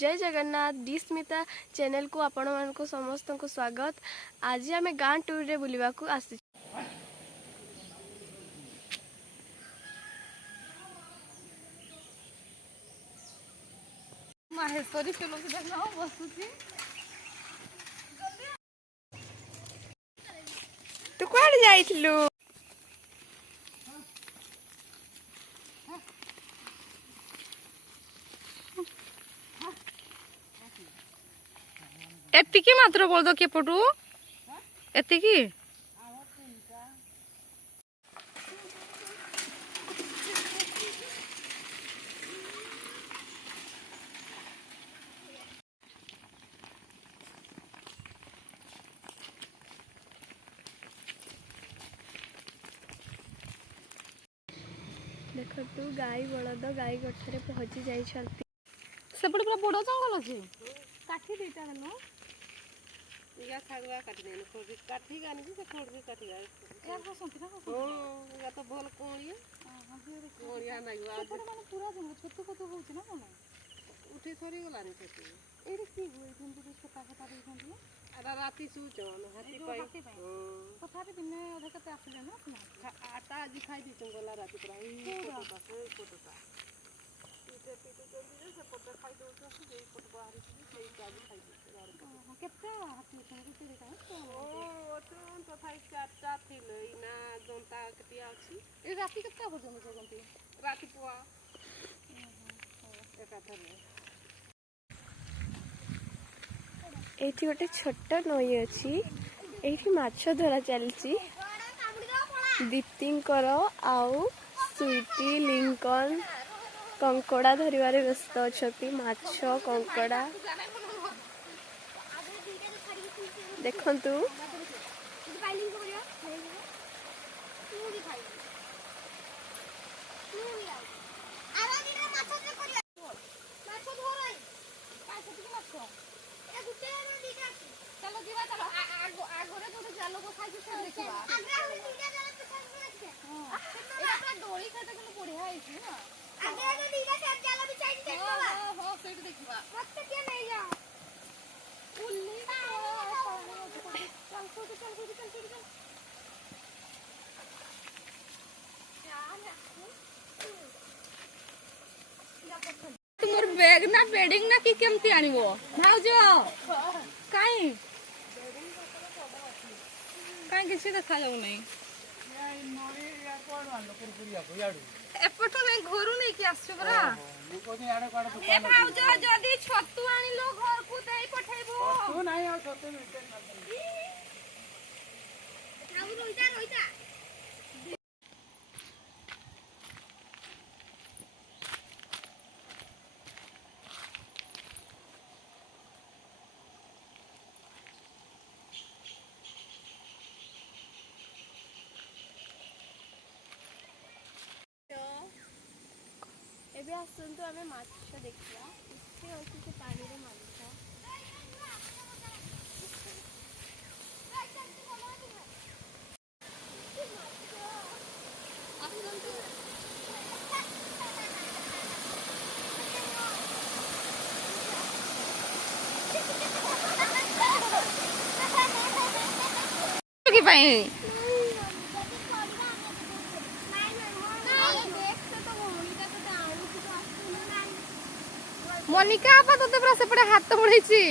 जय Jagannath D Smita channel को आपण मानक समस्त को स्वागत। आज आम गाँ टूर रे बुलवा को आसी माहेश्वरी बसुची तू कौन जाइलु एतिकी मात्र बोल दो केपटू एतिकी देख तू गाई बलद गाई गठरे पहुंची जाइछंती सेपटे पूरा बड़ जंगल अछि काठी देता हनो या खागवा काटी देने खोजी काठी गानी से खोजी काठी गाय यार को सुनती ना को या तो बोल कोड़िया कोड़िया नहीं आज सेपटे माने पूरा जंगल छोटू को तो होछ ना माने उठी थोड़ी गला नहीं खेती एरे की होई तुम तो छोटा छोटा देखंती अरे राती सूचन हाथी पाई तथापि दिन अधे कते आसिले ना आटा आज खाई दी तुम गला राती पर कोटका पीटे पीटे जल्दी से पोटा खाई दो तो से पोट बाहर से आज खाई दी केते हाथी संगे तेरे का ओ तो थाई चारटा थिले ना जनता कटिया अछि ए राती केते बजन जगंती राती पुआ एका थले एठी गोटे छोट नई अच्छी एठी माछ धरा चलची दीप्तिंकर आउ स्वीटी लिंकन कंकड़ा धरिबारे व्यस्त अछती माछ कंकड़ा देखंतु चलो जीवा चलो आगरे जो जालो को खाइ के देखिबा एटा पूरा डोरी खाते के बढ़िया आइछि ना आगे आगे दीदा से जालो भी चाहिए देखबा हो सेट देखबा मत के नहीं जा उल्ली चल तुमर बैग ना बेडिंग ना की केमती आनिबो भाउजो काई काई किसी देखा जाऊ नहीं एपटो नहीं घरु नहीं कि आछो बरा ए भाउजो जदी छतु आनिलो घर को देई पठेबो छतु नाही आ छतु मिटे ना रोइता एबे आसंतु आमे माछ देखिया इथे अछि से पानी रे माछ की भाई मोनिका आपा तो पूरा सेपटे हाथ बढ़ाइछि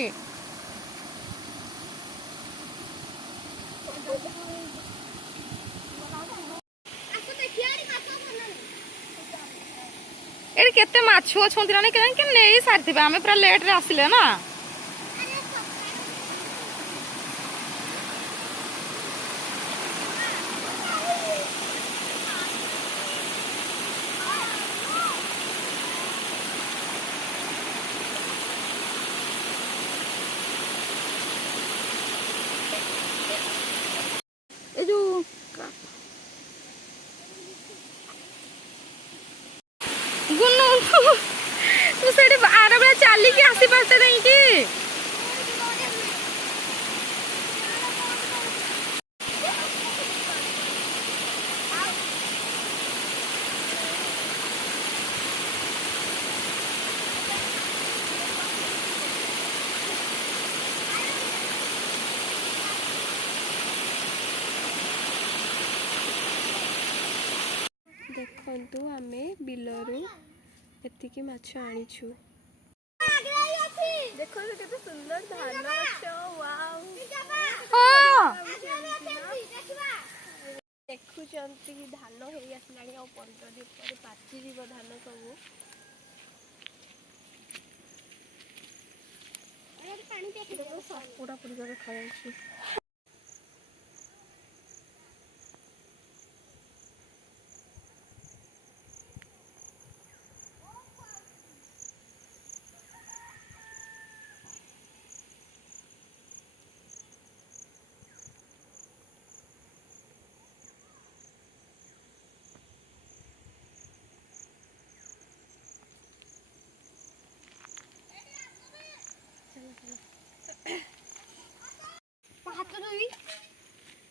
एडी केते माछ अछंती ना के नै सारथिबा हमें पूरा लेट रे आसिले ना तू से आर बेला चलिकी आसी पारते नहीं कि ଦେଖନ୍ତୁ ଆମେ ବିଲରୁ ଏତିକି ମାଛ ଆଣିଛୁ। ଦେଖନ୍ତୁ କେତେ ସୁନ୍ଦର ଧାନ ଗଛ। ୱାଓ, ଦେଖୁଛନ୍ତି ଧାନ ହେଇ ଆସିଲାଣି, ଆଉ 15 ଦିନ ପରେ ପାଚିଯିବ ଧାନ ସବୁ। ସାପୁଡ଼ା ପରିକା ଦେଖାଯାଉଛି।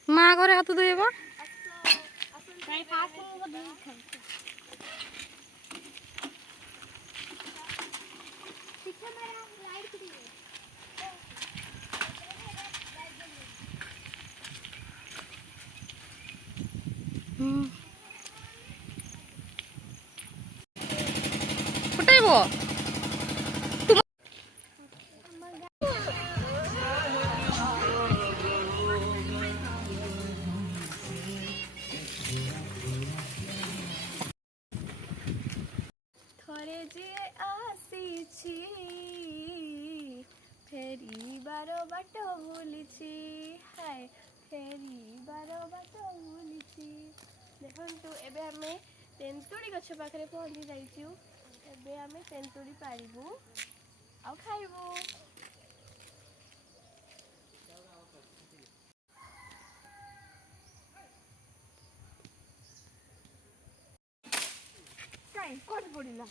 ମା ଘରେ ହାତ ଧୋଇବ। ଫୁଟେଇବ। ଥରେ ଯିଏ ଆସିଛି ଫେରିବାର ବାଟ ଭୁଲିଛି। ହାय, ଫେରିବାର ବାଟ ଭୁଲିଛି। ଦେଖନ୍ତୁ ଏବେ ଆମେ ତେନ୍ତୁଳି ଗଛ ପାଖରେ ପହଞ୍ଚି ଯାଇଛୁ। ଏବେ ଆମେ ତେନ୍ତୁଳି ପାରିବୁ ଆଉ ଖାଇବୁ। କୋଉଠି ପଡ଼ିଲା?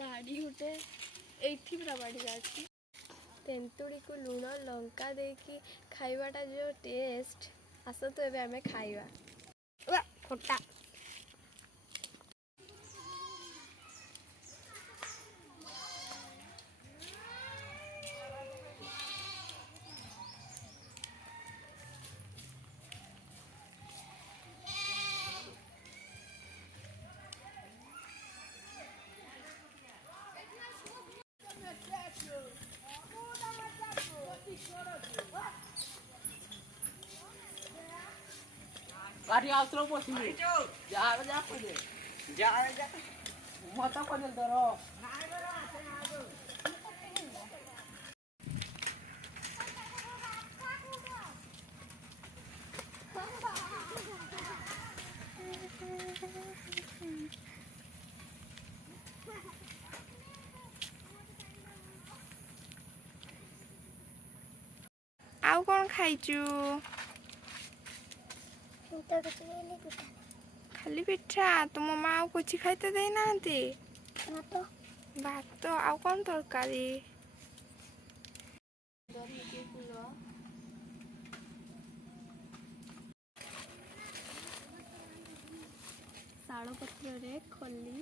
ବାଡ଼ି ଗୋଟେ ଏଇଠି ପୁରା ବାଡ଼ିରେ ଅଛି। ତେନ୍ତୁଳିକୁ ଲୁଣ ଲଙ୍କା ଦେଇକି ଖାଇବାଟା ଯେଉଁ ଟେଷ୍ଟ, ଆସନ୍ତୁ ଏବେ ଆମେ ଖାଇବା। ଖଟା। गाडी आउतरो बसिबे जा जा पडे जा जा मत पडे दरो ଆଉ କଣ ଖାଇଛୁ? ଖାଲି ପିଠା। ତୁମ ମା ଆଉ କିଛି ଖାଇତେ ଦେଇନାହାନ୍ତି? ଭାତ ଆଉ କଣ ତରକାରୀ? ଶାଳ ପତ୍ରରେ ଖଲି